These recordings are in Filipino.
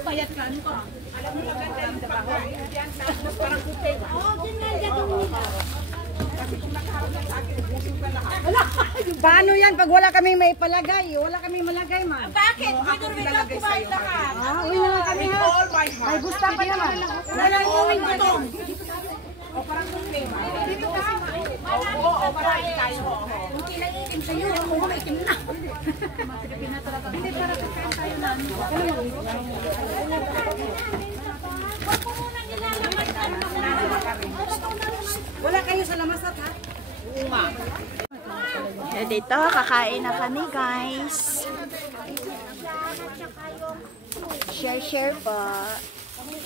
Payat kan ko. Alam mo maganda yung trabaho. Parang kupe. Oh, ganyan gagawin nila. Kasi kung nakaharap sa akin, busog ka lahat. Paano yan pag wala kaming may palagay? Wala kaming malagay, man. Bakit? Bigor-bigor kumain lahat. Uwi na lang kami, ha? May gusta pa naman. Wala lang uwing ko to. O parang kupe. Dito kasi oo, parang tayo. Kung kinaitim sa'yo, kung maitim na. Hindi para kakain tayo namin. Wala kayo sa lamasat, ha? Dito, kakain na kami, guys. Share po.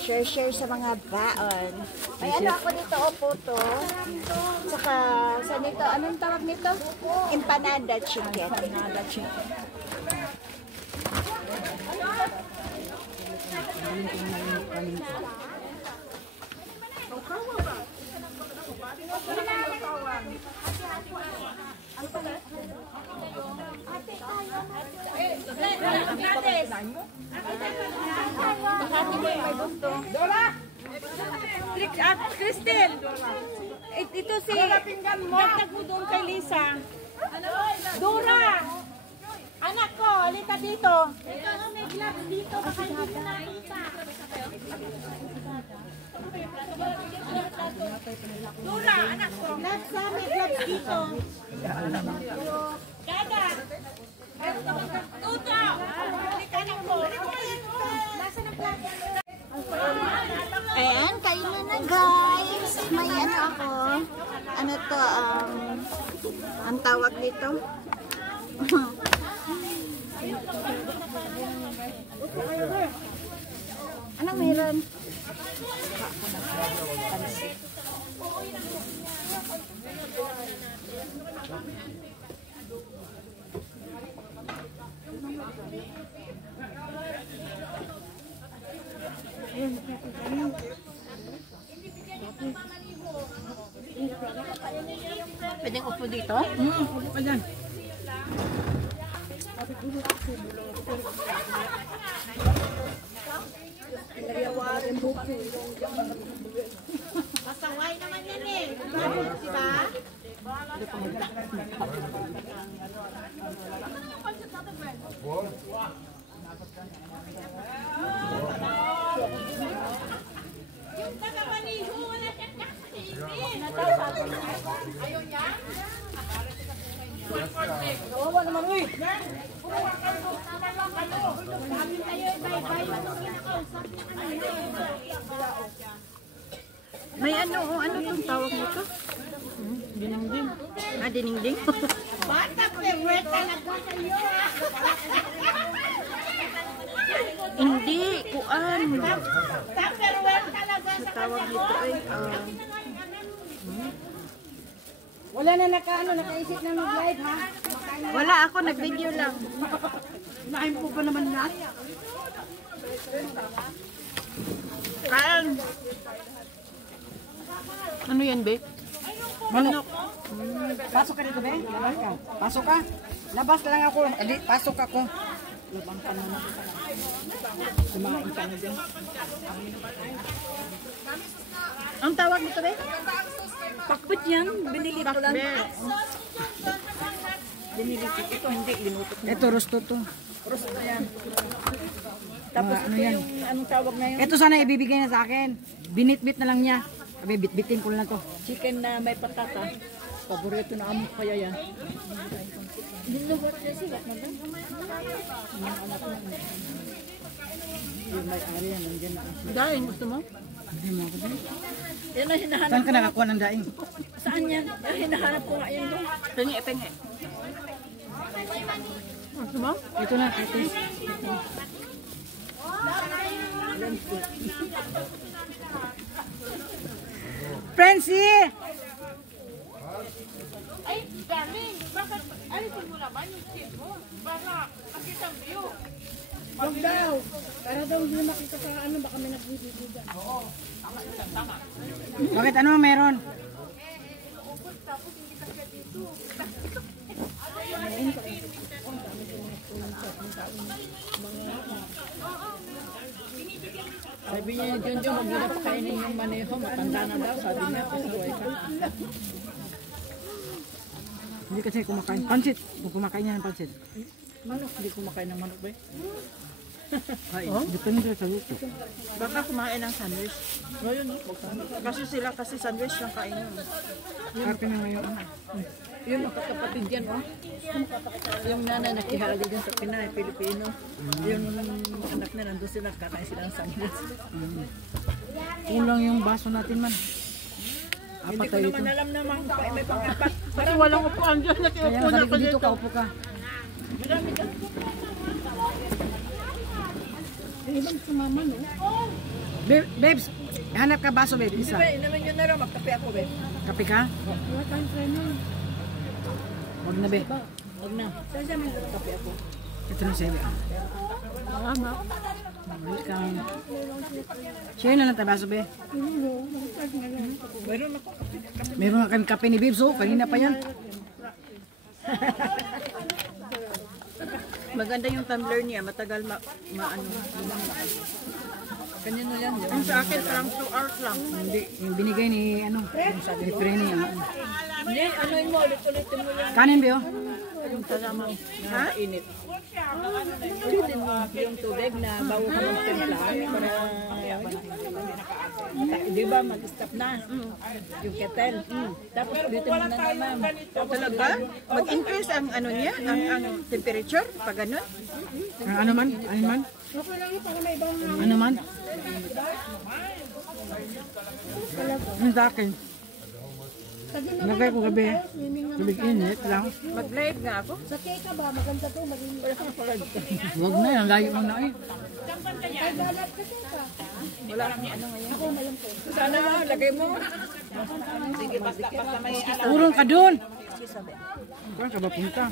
Share sa mga baon. May ano ako dito, puto. Saka, sa nito, anong tawag nito? Empanada chicken. Empanada chicken. Dora! Christine! Ito si... Dagdag mo doon kay Lisa. Dora! Anak ko, halika dito. May gloves dito. Baka hindi mo nakita. Dora, anak ko. Gloves sa may gloves dito. Dada! Tuto! Halika anak ko. Nasa ng gloves? Ayan, kain na guys. May ano ako. Ano to, ang tawag dito? Anong meron? Pwedeng upo dito? Upo ka dyan. Masaway naman yan eh. Diba? Yung taga-maniho, wala siya kakasitin. Ayaw niya? Kawawa naman, uy. May ano tong tawag nito? Dinengding. Ah, dinengding. Bata, favorite talaga sa'yo. Hindi, kuan. Favorite talaga sa Tawag nito ay Wala na nakaisip na mag-live, ha? wala ako, nag-video lang. Nain po pa naman na. Kain. Ano yan, be? Manok. Pasok ka dito, be. Labas ka. Pasok ka. Labas lang ako. Adi, pasok ako. Labang ka naman. Kumain ka na dyan. Ang tawag nito, be? Pakbit yan. Binili ko lang. Binili ko. Ito hindi. Linutot mo. Ito, rosto to. Rosto yan. Tapos ano yan? Anong tawag na yun? Ito sana ibibigay na sa akin. Binit-bit na lang niya. Sabi, bit-bitin ko na to. Chicken na may patata. Paborito na amo kaya yan. Nilubat na sila. Yung may-ari yan. Nandiyan na. Daing, gusto mo? Hindi mo ako din. Yan ang hinahanap. Saan ka nakakuha ng daing? Saan yan? Yung hinahanap ko nga yun doon. Pengi, pengi. Gusto mo? Ito na. Ito. Francie! Ay, darling, bakit alisin mo naman yung skin mo? Para makita ang view. Huwag daw. Para daw hindi na makita sa ano, baka may nagbibigay dyan. Bakit ano meron? Sabi niya yung Junjun, huwag nila pakainin yung maneho, matanda na daw. Sabi niya, pasaway ka. Hindi kasi kumakain. Pansit. Kung kumakain niya ng pansit. Manok, hindi kumakain ng manok ba? Depende sa luto. Baka kumain ng sandwich. Ngayon, kasi sila kasi sandwich yung kainin. Happy na ngayon. Yung magkakapatid yan, oh. Yung nanay nakihali dyan sa Pinay, Pilipino. Yung anak na nandun sila, kakain sila ng sandwich. Kulang yung baso natin man. Hindi Apat ko tayo naman dito. alam na may pang-apat. Kasi walang upuan dyan, Kaya nakiupo na sabi ako ko dito, dito. kaupo ka. Yung ibang sumama, no? Babes, hanap ka baso, babe. Di Isa. ba, inaman yun na rin, magkape ako, be. Kape ka? Huwag na, be. Huwag na. Saan siya may kape ako? Ito na sa'yo. Welcome. Share na lang tayo baso, be. Meron ako. Meron nga kami kape ni Babes, oh. Kanina pa yan. Maganda yung tumbler niya, matagal maano. Kanino yan? Yung sa akin, parang 2 hours lang. Hindi, yung binigay ni, ano, ni Frenny. Hindi, ano yung mo, ulit-ulitin mo yan. Kanin, be, oh. Yung kasama mo, na init. Ulitin mo yung tubig na bago ka ng timpla para, di ba, mag-stop na yung kettle. Tapos ulitin mo na naman. Talaga? Mag-increase ang ano niya, ang temperature pag ganun? Ano man? Ano man? Ano man? Ano sa akin? Nagay ko gabi. Tubig init lang. Mag-live nga ako. Huwag na yan. Layo mo na eh. Sana, lagay mo. Purong ka doon. Saan ka ba punta?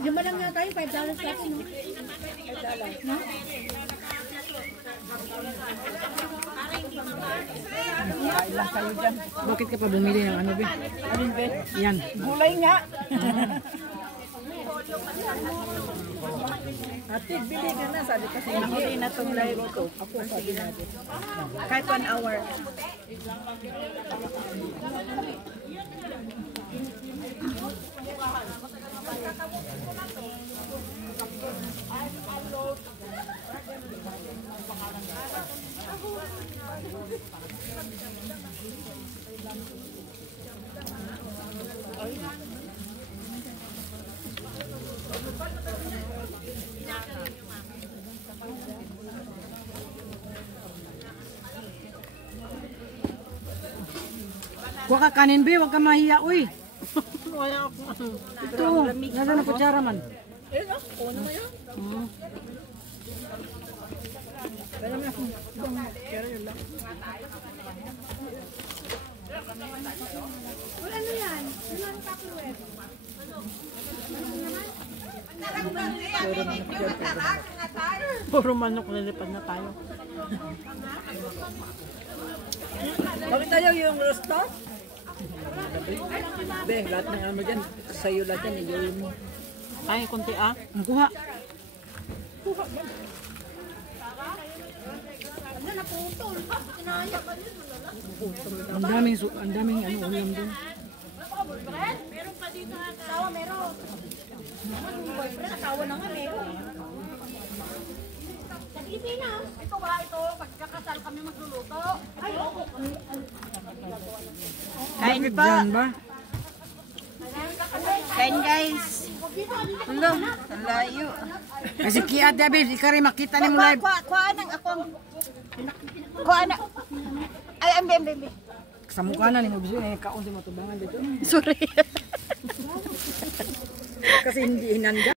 Lima lang nga tayo, $5 sa akin. Bakit ka pa bumili ng ano, be? Anong be? Yan. Gulay nga. Ate, bili ka na. Sabi kasi, hindi na itong live ko. Ako, sabi natin. Kahit 1 hour. Kuha ka kanin, be. Huwag ka mahiya, uy. Wala ako. Ito. Nasa na kutsara man. Eh, no? Kuha naman yan. Wala naman ako. Kaya yun lang. Puro manok nilipad na tayo. Bakit tayo yung rosto? Beng, lahat ng ano dyan, sa'yo lahat dyan, i-gawin mo. Ay, kunti ah. Ang kuha. Ang daming ano ulam doon. Meron pa dito na asawa, meron. Boyfriend, asawa na nga, meron. Sa Pilipinas, ito ba, ito, pagkakasal kami magluluto. Ay, oo. Kain Bakit pa. dyan ba? Kain guys. Hello, ang layo. Kasi kiat, David. Ika rin makita ni mo live. Kuha nang akong. Kuha na. Ay, ambe. Sa mukha na ni mo. Kaon si matubangan dito. Sorry. Kasi hindi inanda.